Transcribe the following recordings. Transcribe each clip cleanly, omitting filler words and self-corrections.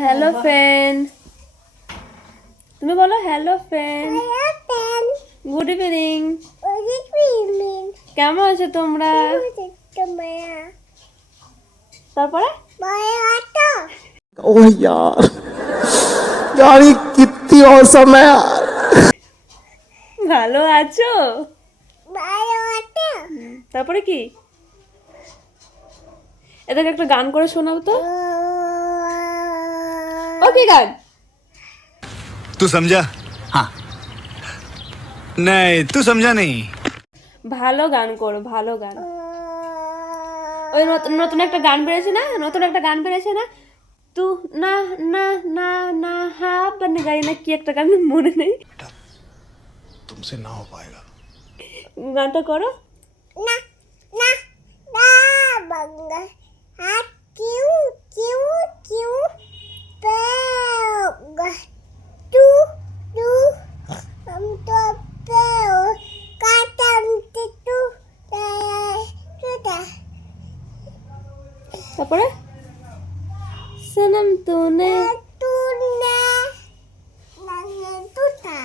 Hello friend, তুমি বলো hello friend. Good evening. কেমন আছো তোমরা? তারপরে ओह यार यार ये कितनी औसम है यार। ভালো আছো? তারপরে কি? এটাকে একটা গান করে শোনাও তো। ওকে গান। तू समझा? हाँ नहीं तू समझा नहीं। ভালো গান করো, ভালো গান। ওই নতুন নতুন একটা গান বেরিয়েছে না, তু না না না না হা বন গাই না, কি একটা গান মনে নেই। तुमसे ना हो पाएगा। গানটা করো। না না না বাংলা হাত কিউ কিউ কিউ পেগা তু তু তো পেও কাটাম তু তুটা তারপরে সনম তুনে, তু না না তুটা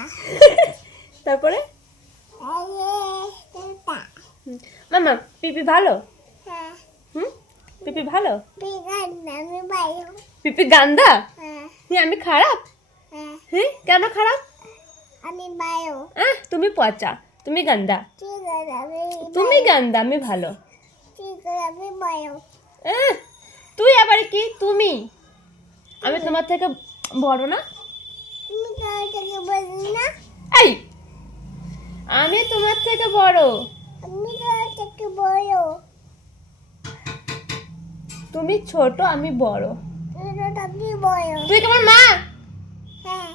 তারপরে আয়ে তুটা মামা পিপি ভালো? হ্যাঁ হুম, পিপি ভালো? বিগান আমি বাইও পিপি গান্দা? হ্যাঁ হ্যাঁ, আমি খারাপ? হ্যাঁ হ্যাঁ, কেন খারাপ? আমি বাইও তুমি পচা, তুমি গান্দা। ঠিক আছে আমি তুমি গান্দা, আমি ভালো। ঠিক আছে আমি বাইও তুই আবার কি? তুমি, আমি তোমার থেকে বড় না? তুমি তার থেকে বলি না এই, আমি তোমার থেকে বড়। আমি তার থেকে বড় তুমি ছোট, আমি বড়। তুমি বড় তুই কি আমার মা? হ্যাঁ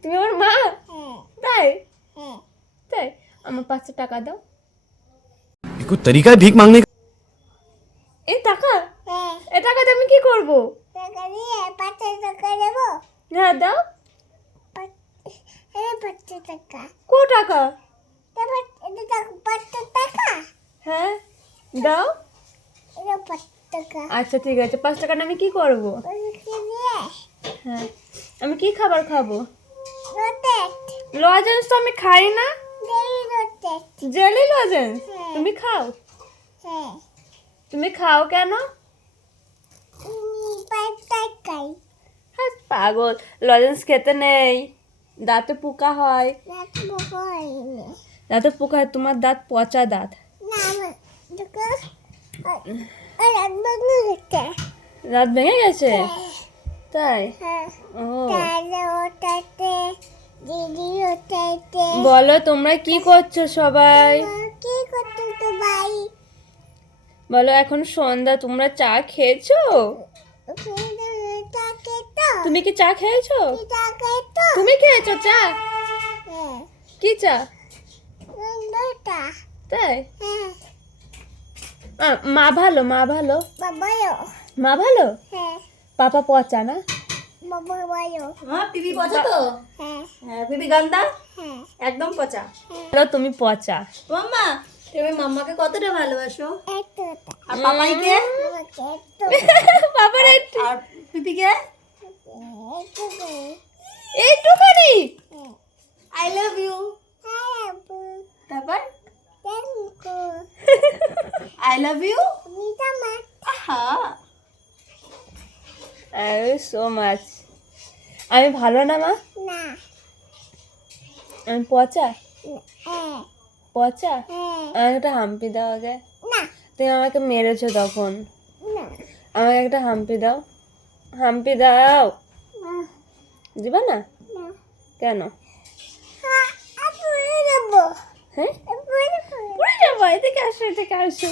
তুমি আমার মা? হ্যাঁ তাই? হ্যাঁ তাই আমার 500 টাকা দাও। ये कोई तरीका है भीख मांगने का? এই টাকা, হ্যাঁ এই টাকাতে আমি কি করব? টাকা দিয়ে 5 টাকা দেবো হ্যাঁ দাও। 5 টাকা কো টাকা? তারপর এটা 5 টাকা হ্যাঁ দাও। এটা 5 টাকা আচ্ছা ঠিক আছে, 5 টাকা আমি কি করব? ওকে দিয়ে হ্যাঁ, আমি কি খাবার খাবো? রোটেট লজেন্স তো আমি খাই না। দেই রোটেট জেলি লজেন্স হ্যাঁ। তুমি খাও? হ্যাঁ তুমি খাও কেন? তুমি 5 টাকাই হ্যাঁ পাগল, লজেন্স খেতে নেই, দাঁতে পোকা হয়। রাখবো কইনি দাঁতে পোকা হয়, তোমার দাঁত পচা দাঁত। না আমার দেখো আর রাখবো না দাঁত ভেঙে গেছে? তাই? হ্যাঁ ও তাহলে ওটাতে দিদি ওটাতে বলো তোমরা কি করছো সবাই? কি করতে তো ভাই বলো, এখন সন্ধ্যা, তোমরা চা খেয়েছো? টাকে তো তুমি কি চা খেয়েছো? টাকে তো তুমি খেয়েছো চা? হ্যাঁ কি চা? দুটা তাই? হ্যাঁ মা ভালো, মা ভালো, বাবাও মা ভালো। হ্যাঁ পাপা পচা না? বাবা বাবাও হ্যাঁ পিপি পচা তো? হ্যাঁ হ্যাঁ পিপি গান্দা, হ্যাঁ একদম পচা। বলো তুমি পচা। মাম্মা তুমি মাম্মাকে কতটা ভালোবাসো? এতটা আর পাপাইকে? আমাকে একটু পাপার একটু, আর পিপিকে? এইটুখানি। I love you. হ্যাঁ তারপর thank I love you. You মিটামা হ্যাঁ সো মাচ। আমি ভালো না মা? না আমি পচা, হ্যাঁ পচা। হ্যাঁ আমাকে একটা হাম্পি দাও আগে। না তুমি আমাকে মেরেছো তখন, না আমাকে একটা হাম্পি দাও, হাম্পি দাও। দিবা না? না কেন? হ্যাঁ আপনি যাবো হ্যাঁ আপনি পড়ে যাবো। এদিকে আসো, এদিকে আসো।